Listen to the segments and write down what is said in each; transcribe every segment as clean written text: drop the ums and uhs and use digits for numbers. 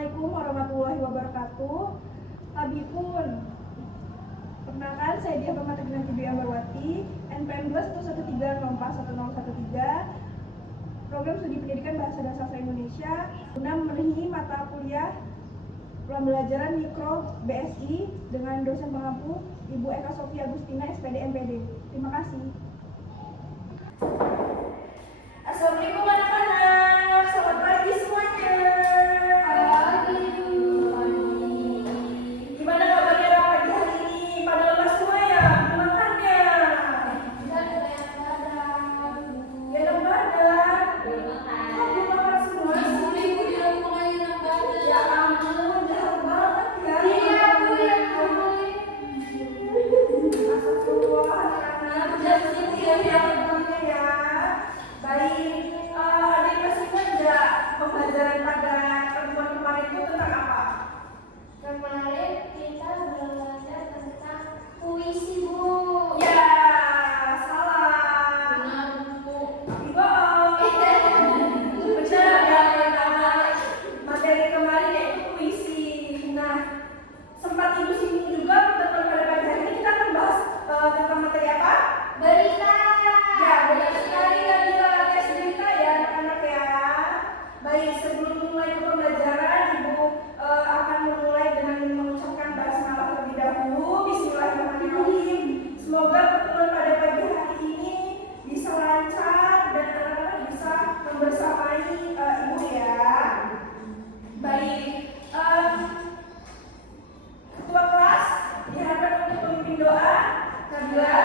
Assalamualaikum warahmatullahi wabarakatuh. Tabipun. Perkenalkan, saya Dia Pemata Ginanti Ambarwati, NPM 21130411013, Program Studi Pendidikan Bahasa dan Sastra Indonesia, guna memenuhi mata kuliah pembelajaran Mikro BSI dengan dosen pengampu Ibu Eka Sofia Agustina, SPD MPD. Terima kasih. Assalamualaikum anak-anak, selamat pagi semuanya. Pagi. Gimana kabarnya pagi hari ini? Pada lemas semua ya? Belum makannya? Ya enak badan. Kok belum makan semua sih? Ya ampun, jahat banget ya. Iya, Bu, yang ngomongin. Astagfirullah, anak-anak. Ya. Baik, adik masih ingat nggak pembelajaran pada pertemuan kemarin itu tentang apa? Kemarin kita belajar tentang puisi, Bu. Ya, salah. Benar, Bu. Benar ya, anak-anak. Materi kemarin yaitu puisi. Nah, sempat ibu singgung juga pertemuan pada pagi hari ini kita akan bahas tentang materi apa? Berita. Ya, benar sekali Nabila, tes berita ya anak-anak ya. Baik, sebelum mulai ke pembelajaran, Ibu akan memulai dengan mengucapkan basmalah terlebih dahulu. Bismillahirrahmanirrahim. Semoga pertemuan pada pagi hari ini bisa lancar dan anak-anak bisa membersamai Ibu ya. Baik, ketua kelas diharapkan untuk memimpin doa. Nabila.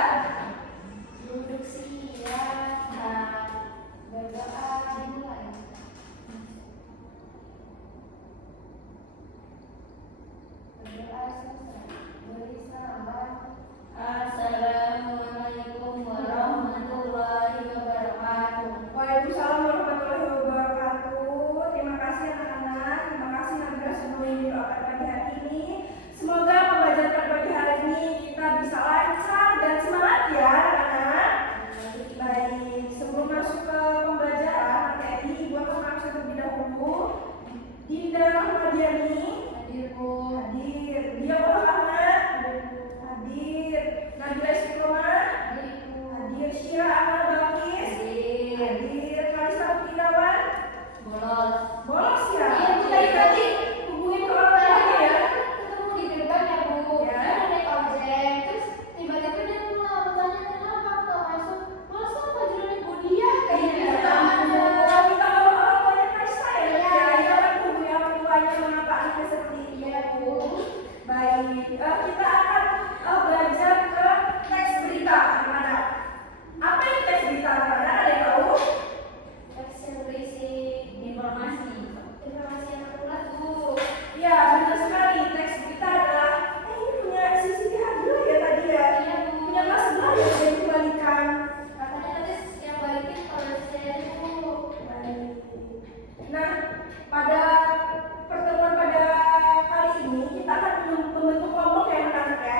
Duduk siap dan berdoa dimulai. Berdoa selesai. Beri salam. Assalamualaikum warahmatullahi wabarakatuh. Waalaikumsalam warahmatullahi wabarakatuh. Terima kasih anak-anak. Terima kasih Nabila sudah memimpin doa pada pagi hari ini. Semoga pembelajaran pada pagi hari ini kita bisa lancar dan semangat ya anak-anak. Baik, sebelum masuk ke pembelajaran materi, Ibu akan langsung terlebih dahulu. Dinda Rahmadiani Hadir, Bu. hadir. Dia Ahmad hadir. Nabila Istiqomah Hadir, Bu. hadir. Syira Amal Balkis Hadir. hadir. Kalista Putirawan Bolos. bolos ya. Iya, Bu. Tadi hubungin ke orang lain ya. Ketemu di gerbang ya, Bu. Ya. Dia udah naik ojek, terus tiba-tiba dia bertanya kenapa kok masuk. Masa panggilan ibu dia kayak gitu. Kalau kita orang tuanya Kalista ya. Iya. Ya, ya kan hubungi orang tuanya mengapa ini seperti ini. Iya, Bu. Baik, kita akan belajar ke teks berita anak-anak. Apa itu teks berita anak-anak? Ada yang tahu? Teks yang berisi informasi yang akurat, Bu. Ya, benar sekali. Teks berita adalah ini punya Siti Hadila ya tadi ya. Iya, Bu. Punya kelas 11 ya yang dikembalikan. Katanya tadi yang balikin kalau saya, Bu. Baik. Nah, pada pertemuan pada kali ini kita akan membentuk kelompok ya anak-anak ya.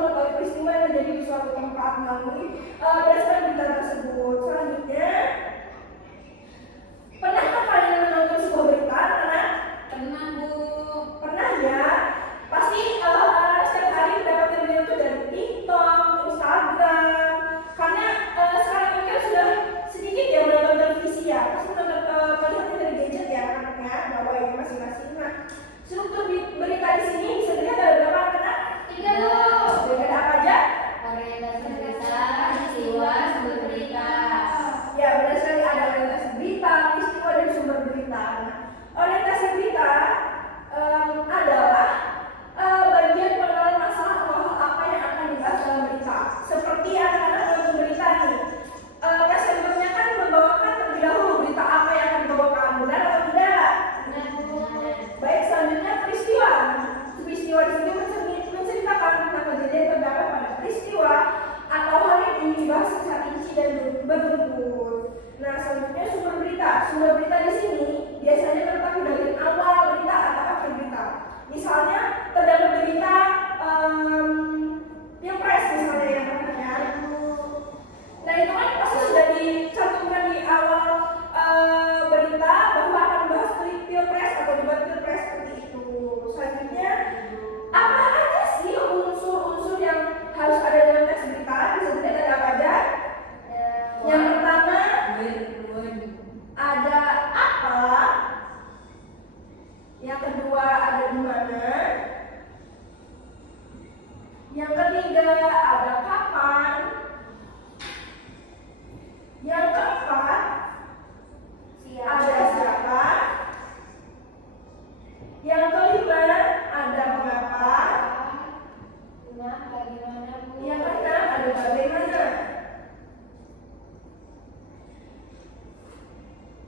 mengetahui peristiwa yang terjadi di suatu tempat melalui berdasarkan berita tersebut. Selanjutnya, pernahkah kalian menonton sebuah berita? Pernah, Bu. Pernah ya? Pasti setiap hari mendapatkan berita itu dari TikTok, Instagram. Karena sekarang ini kan sudah sedikit ya menonton televisi ya. Pasti melihatnya dari gadget ya anaknya, bawa ini masing-masing. Nah, struktur berita di sini bisa dilihat ada berapa anak? 3, Bu. Ada apa aja? Orientasi berita, peristiwa, sumber berita. Ya, benar sekali, ada orientasi berita, peristiwa, dan sumber berita. Nah, orientasi berita adalah bagian pengenalan masalah atau hal apa yang akan dibahas dalam berita. Seperti anak-anak menonton berita nih, presenter kan membawakan terlebih dahulu berita apa yang akan dibawakan, benar atau tidak? Benar, Bu. Baik, selanjutnya peristiwa. Peristiwa di sini menceritakan tentang kejadian terdapat pada peristiwa atau hal yang ingin dibahas secara rinci dan beruntun. Nah, selanjutnya sumber berita. Sumber berita di sini biasanya terletak di bagian awal berita atau akhir berita. Misalnya terdapat berita pilpres misalnya ya teman-teman. Nah, itu kan pasti sudah dicantumkan di awal berita bahwa akan membahas pilpres atau debat pilpres seperti itu. Selanjutnya, apa aja sih unsur-unsur yang harus ada dalam teks berita? Bisa dilihat ada apa aja? Yang pertama, ada apa? Yang kedua, ada di mana? Yang ketiga, ada kapan? Yang keempat, ada siapa? Yang kelima, ada mengapa? Bagaimana, Bu? Yang keenam, ada bagaimana?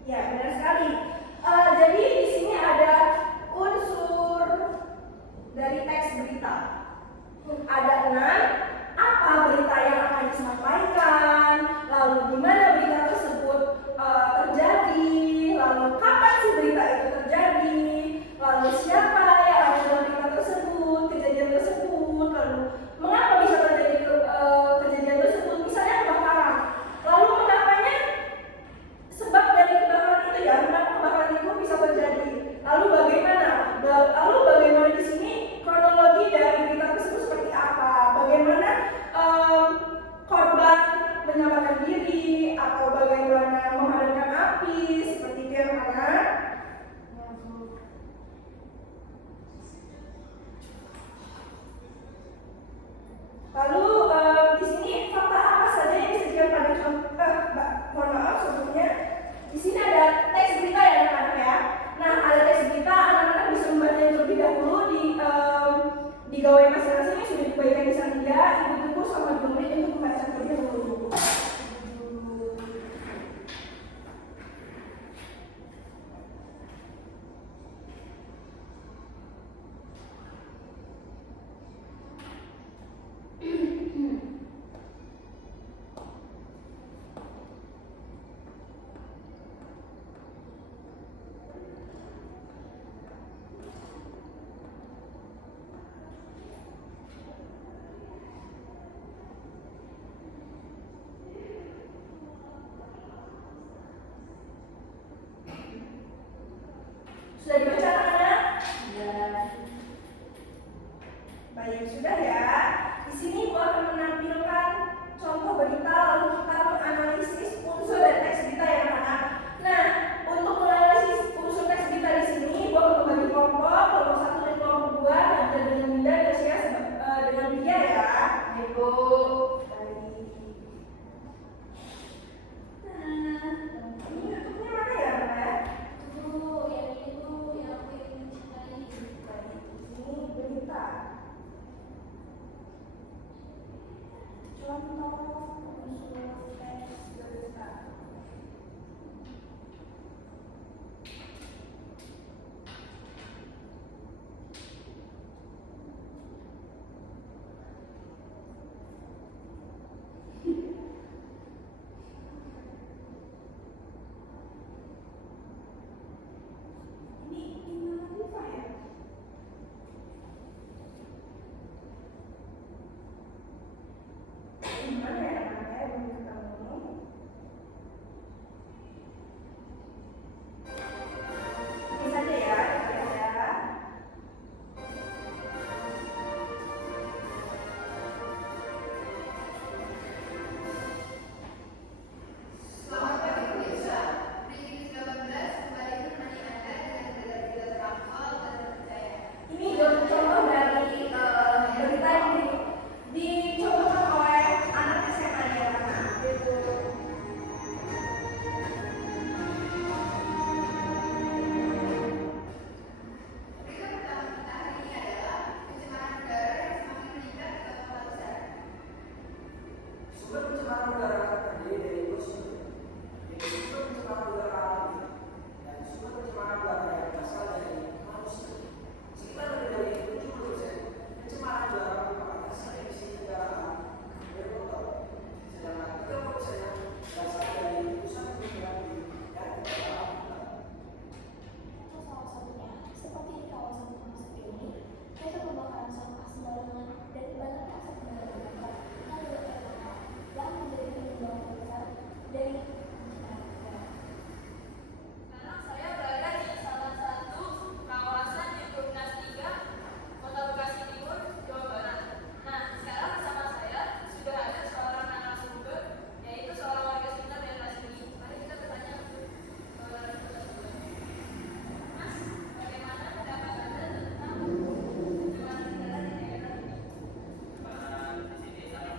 Ya, benar sekali. Jadi di sini ada unsur dari teks berita. Ada 6, apa berita yang akan disampaikan, lalu di mana berita tersebut terjadi, lalu kapan sih berita itu terjadi, lalu siapa yang ada dalam berita tersebut, kejadian tersebut, lalu mengapa bisa terjadi kejadian tersebut, misalnya kebakaran. Lalu mengapanya, sebab dari kebakaran itu ya, mengapa kebakaran itu bisa terjadi. Lalu bagaimana di sini kronologi dari berita tersebut seperti apa? Bagaimana korban menyelamatkan diri atau bagaimana memadamkan api seperti itu ya teman-teman. Lalu di sini fakta apa saja yang disediakan pada contoh? Mohon maaf sebelumnya. Di sini ada teks berita ya anak-anak ya. Nah, ada teks berita, anak-anak bisa membacanya terlebih dahulu di gawai masing-masing yang sudah dibagikan di sana. Ibu tunggu selama 2 menit untuk membaca terlebih dahulu. Sudah dibaca anak-anak? Ya. Baik, sudah ya. Di sini Ibu akan menampilkan contoh berita lalu kita menganalisis unsur dari teks berita ya anak-anak. Nah, untuk menganalisis unsur teks berita di sini Ibu akan membagi kelompok 1 dan kelompok 2, dan dengan Dinda dan Sia dengan Bia ya. Ibu. Ini YouTubenya mana ya anak-anak? Bu, yang ini Bu, yang aku ingin ceritain. Ini berita. Contoh unsur teks berita. Ini apa ya? Gimana ya anak-anaknya belum ketemu? Ini saja ya, ya. Selamat pagi pemirsa. Di 19 kembali menemani Anda dengan berita terhafal dan terpercaya. Ini contoh dari berita yang dicontohkan oleh anak SMA di anak yaitu Berita pertama kita hari ini adalah pencemaran udara yang semakin meningkat di kota besar. Sumber pencemaran udara terdiri dari dua sumber, yaitu sumber pencemaran udara alami dan sumber pencemaran udara yang berasal dari manusia. Sekitar lebih dari 70% pencemaran udara merupakan hasil emisi kendaraan bermotor, sedangkan 30% berasal dari letusan gunung api dan kebakaran hutan. Contoh salah satunya, seperti di kawasan Masjid ini, yaitu pembakaran sampah sembarangan dan banyaknya asap kendaraan bermotor yang dilakukan yang menjadi penyumbang terbesar dari pencemaran udara. Sekarang saya berada di salah satu kawasan di Perumnas 3, Kota Bekasi Timur, Jawa Barat. Nah, sekarang bersama saya sudah ada seorang narasumber, yaitu seorang warga sekitar daerah sini. Mari kita bertanya untuk warga tersebut. Mas, bagaimana pendapat Anda tentang pencemaran udara di daerah ini? Di sini sangat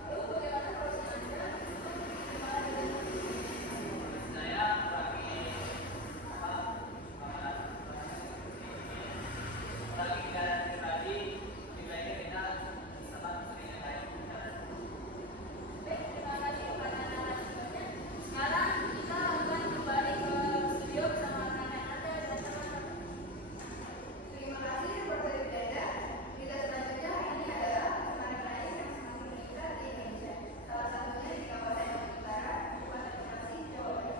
Lalu bagaimana kalau Anda pencemaran udara? saya lagi kendaraan pribadi, lebih baiknya kita tetap sering yang lain. Baik, terima kasih kepada narasumbernya. Sekarang kita akan kembali ke studio bersama rekan-rekan Anda dan teman-teman. Terima kasih reporter Dada. Berita selanjutnya hari ini adalah pencemaran air yang semakin meningkat di Indonesia. Salah satunya di kawasan Jawa Utara, Kabupaten Bekasi, Jawa Barat.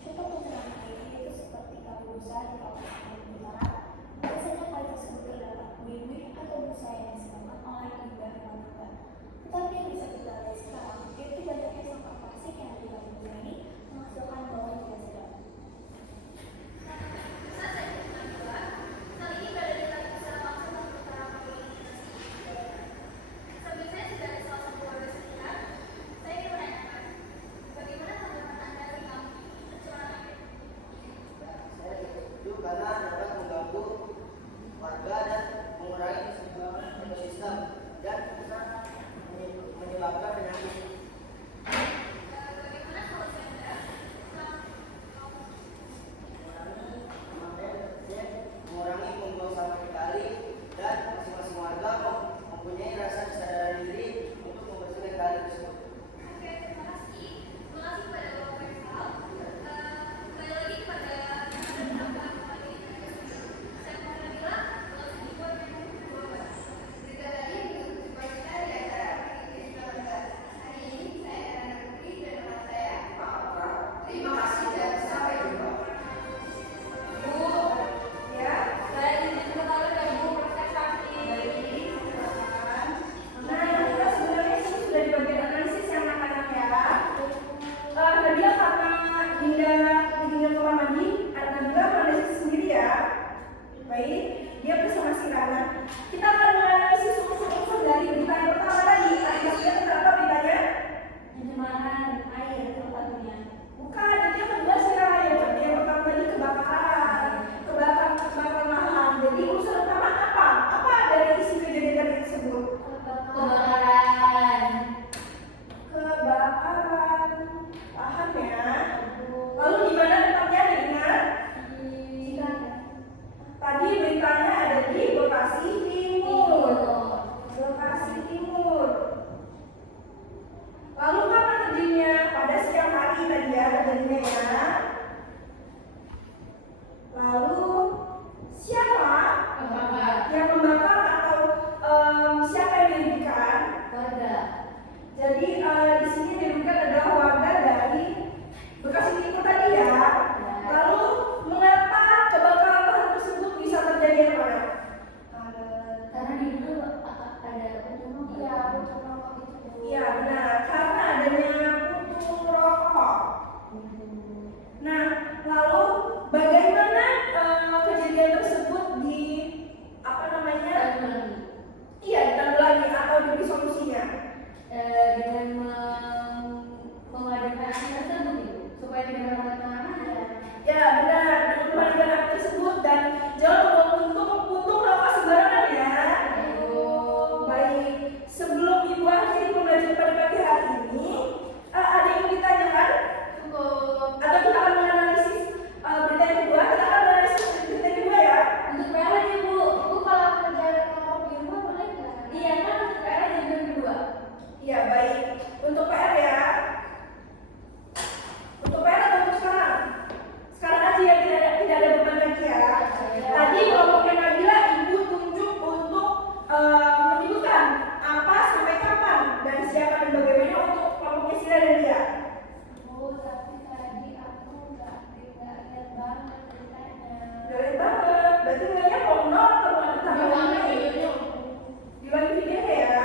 Contoh pencemaran air yaitu seperti kali busa di kawasan Bandung Utara. Biasanya kali tersebut terdapat buih-buih atau busa yang disebabkan oleh limbah hewan ternak. Tetapi yang bisa kita lihat sekarang yaitu banyaknya sampah plastik yang di kali busa ini menghasilkan bau yang tidak sedap. Saat saya di Manila, kali ini berada di Kali Besar Langsung dan Utara Kabupaten Bekasi. Sambil saya sudah ada salah satu warga sekitar, saya ingin menanyakan, bagaimana tanggapan Anda tentang pencemaran air? Saya setuju karena Berarti nilainya kok 0 atau ada tambahan? Diulangi videonya ya.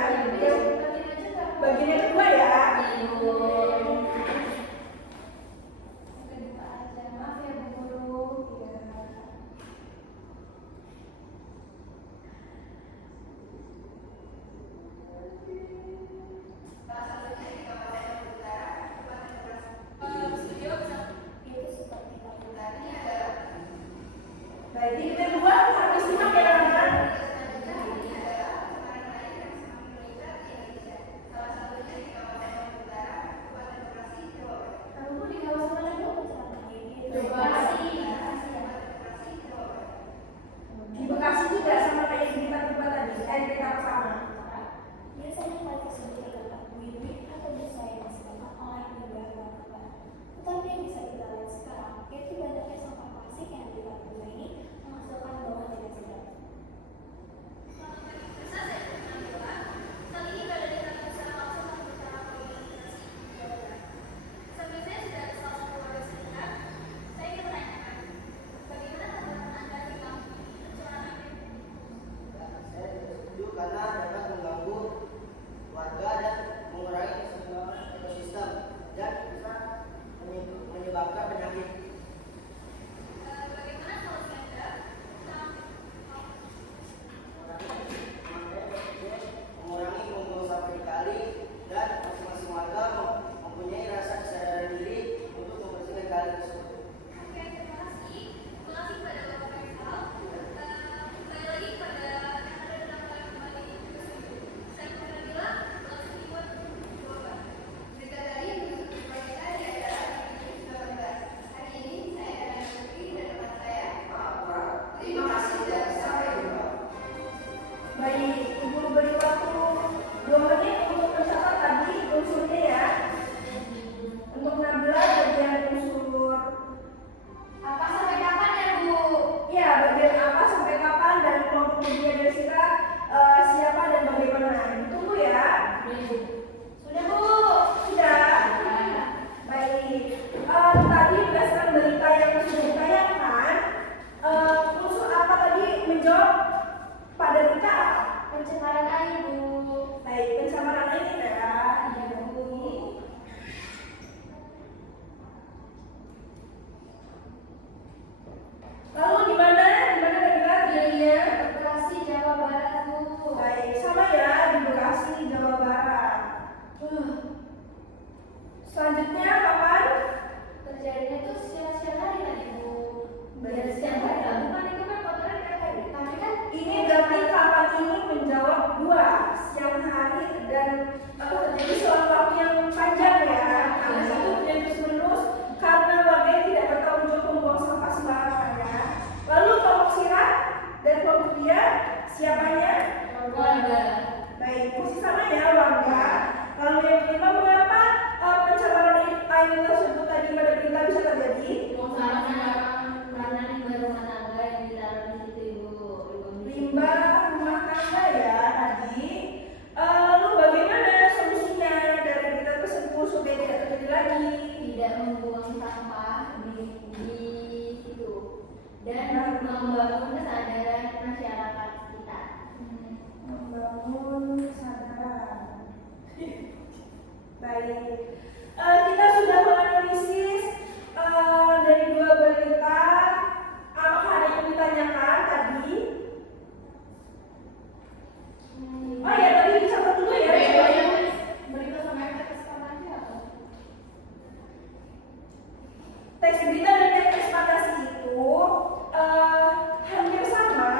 Bagian yang kedua ya. Maaf ya Bu Guru. Studio bisa Itu seperti kamu. Baik, di kedua harus simak ya teman-teman. Kamu di kawasan mana Bu? Bekasi. Di Bekasi juga sama kayak di tempat tadi, di tempat sama. Biasanya hal tersebut terdapat buih-buih atau busa yang disebabkan oleh limbah lakukan. Tetapi yang bisa kita lihat sekarang, yaitu banyaknya sampah plastik yang dibuat busa ini menghasilkan bau yang tidak sedap. Saat ini berada di kantor secara langsung memberitahu koordinasi Jawa Barat. Sambil saya sudah ada salah satu warga sekitar, saya ingin menanyakan, bagaimana tanggapan Anda tentang pencemaran air? Saya tidak setuju karena dapat mengganggu warga dan mengurangi keseimbangan ekosistem dan bisa menyebabkan penyakit. Bagaimana solusi Anda tentang Mengurangi pembuangan sampah di kali dan masing-masing warga mempunyai rasa kesadaran diri untuk membersihkan kali tersebut. Oke, terima kasih. Terima kasih kepada Bapak Faisal. Kembali lagi kepada yang ada dalam kembali ke studio. Saya Purnamila, Bekasi Timur, Jawa Barat. Berita tadi menurut kita di acara Indonesia 19. Hari ini saya akan mengikuti dan teman saya. Terima kasih dan sampai jumpa. Baik, Ibu beri waktu 2 menit untuk mencatat tadi unsurnya ya. Untuk Nabila bagian unsur Apa sampai kapan ya Bu? ya bagian apa sampai kapan dan kelompok kedua dari Sira siapa dan bagaimana. Ditunggu ya. Sudah Bu. Sudah. Baik. Tadi berdasarkan berita yang sudah ditayangkan, unsur apa tadi menjawab pada berita apa? Pencemaran air Bu. Baik, pencemaran air ya. Iya Bu. Lalu di mana Nabila tinggalnya? Bekasi Jawa Barat Bu. Baik, sama ya di Bekasi, Jawa Barat. Selanjutnya kapan? Terjadinya tuh siang-siang hari tadi Bu. Baik, Siang hari ya? Bukan itu kan kotoran tiap hari. Tapi kan Ini berarti kapan ini menjawab 2, siang hari dan terjadi selama waktu yang panjang ya. Karena itu terus-menerus karena warga yang tidak bertanggung jawab membuang sampah sembarangan ya. Lalu kelompok Sira dan kelompok dia siapanya? warga. Baik, posisi sama ya warga. Lalu yang kelima, mengapa pencemaran air tersebut tadi pada berita bisa terjadi? Karena limbah rumah tangga yang ditaruh di situ Ibu. Limbah rumah tangga ya tadi. Lalu bagaimana solusinya dari berita tersebut supaya tidak terjadi lagi? Tidak membuang sampah di situ dan membangun kesadaran masyarakat sekitar. Membangun kesadaran. Baik. Kita sudah menganalisis dari 2 berita. Apakah ada yang ditanyakan tadi? Oh ya, tadi dicatat dulu ya. Berita sama teks aja apa? Teks berita dan teks ekspektasi itu hampir sama,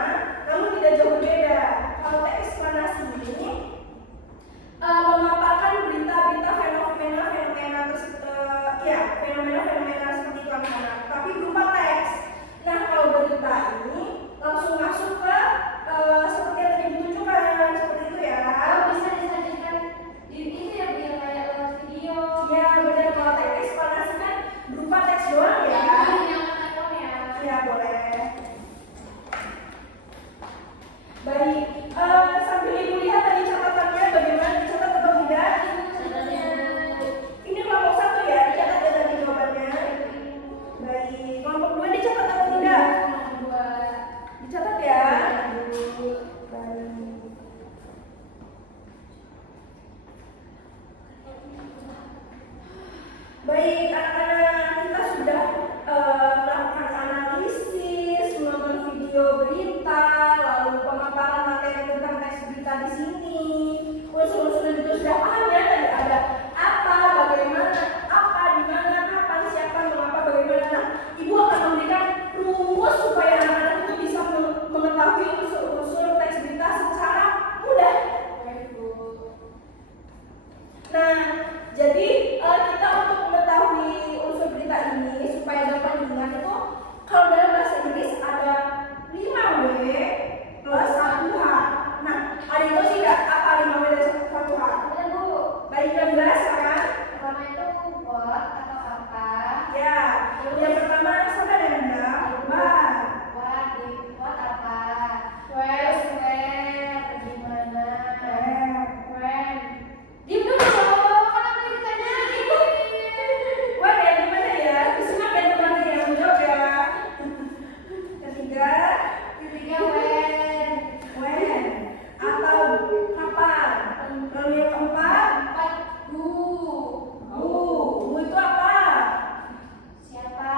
namun tidak jauh berbeda. Kalau teks ekspektasi ini memaparkan berita-berita fenomena seperti itu anak-anak, tapi berupa teks. Nah, kalau berita ini langsung masuk ke seperti yang tadi ditunjukkan, seperti itu ya. Bisa disajikan di itu ya biar kayak lewat video. Ya, benar. Kalau teks ekspektasi kan berupa teks doang ya. Yang telepon ya. Ya, boleh. Baik, sambil ibu lihat tadi catatannya bagaimana dicatat atau tidak? Ini kelompok 1 ya, dicatat ya tadi jawabannya. Baik, kelompok 2 dicatat atau tidak? Dicatat di sini. Unsur-unsurnya itu sudah paham ya, tadi ada apa, bagaimana, apa, di mana, kapan, siapa, mengapa, bagaimana. Nah, Ibu akan memberikan rumus supaya anak-anak itu bisa mengetahui unsur-unsur teks berita secara mudah. Nah, jadi kita untuk mengetahui unsur berita ini supaya dapat diingat itu, kalau dalam bahasa Inggris ada 5W plus 1H. Nah, ada itu tidak apa 5W dan 1H? Ada Bu. Baik, kita jelas kan? Pertama itu what atau apa? Ya, yang pertama sama dengan what. What apa? Where, di mana? When. Diam dulu, kan aku ditanya gitu. What ya, gimana ya? Disimak ya teman-teman yang menjawab ya. Ketiga, when atau kapan. Lalu yang keempat, who itu apa? Siapa?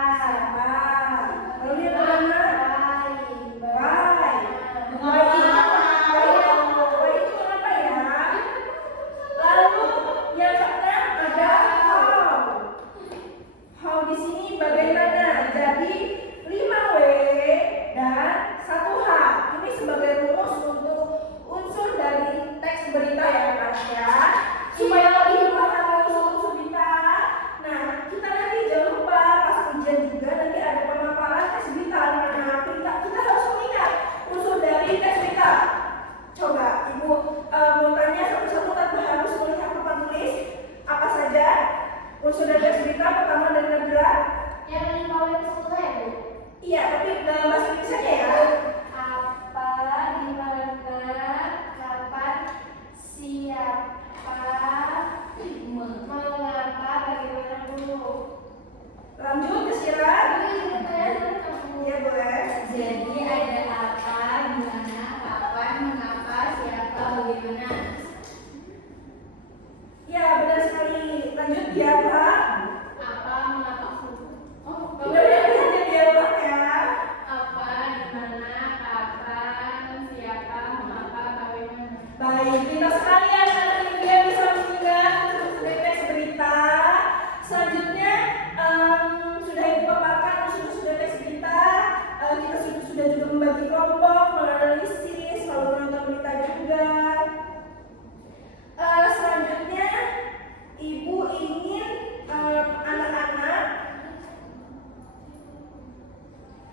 Lalu yang kelima, why. Why itu kenapa ya? Lalu yang keenam ada how. How di sini bagaimana? Jadi 5W dan 1H. Ini sebagai rumus untuk unsur dari teks berita ya Mas ya. Supaya lebih memahami unsur-unsur berita. Nah, kita nanti jangan lupa pas ujian juga nanti ada pemaparan teks berita. Nah, kita harus mengingat unsur dari teks berita. Coba Ibu mau tanya satu-satu tanpa harus melihat papan tulis apa saja unsur dari teks berita. Pertama dari Nabila. Yang 5W itu sebetulnya ya Bu? Iya, tapi dalam bahasa Indonesia ya. Apa, di mana, kapan, siapa, mengapa, bagaimana dulu. Lanjut ke Syira. Iya boleh. Jadi ada apa, di mana, kapan, mengapa, siapa, bagaimana. Ya benar sekali. Lanjut dialog. Apa, mengapa, Udah lihat dialog ya. apa, di mana, kapan, siapa, mengapa, bagaimana. Baik, pintar sekali anak-anak ini bisa mengingat unsur teks berita. Selanjutnya sudah Ibu paparkan unsur-unsur teks berita. Kita sudah juga membagi kelompok, menganalisis, lalu menonton berita juga. Selanjutnya Ibu ingin anak-anak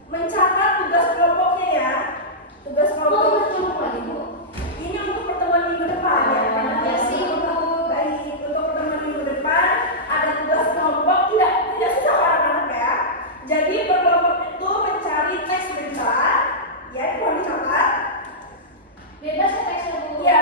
mencatat tugas kelompoknya ya. Tugas kelompok ini untuk pertemuan minggu depan ya. Ya sih, Bu. Baik, untuk pertemuan minggu depan ada tugas kelompok, tidak susah anak-anak ya. Jadi berkelompok itu mencari teks berita, ya itu harus dicatat. Bebas ya teksnya Bu. Ya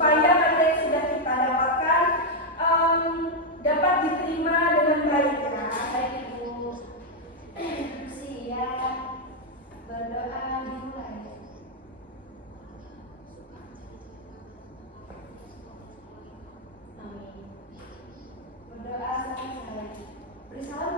supaya materi yang sudah kita dapatkan dapat diterima dengan baik ya. Baik Ibu. Siap. Berdoa dimulai. Amin. Berdoa selesai. Beri salam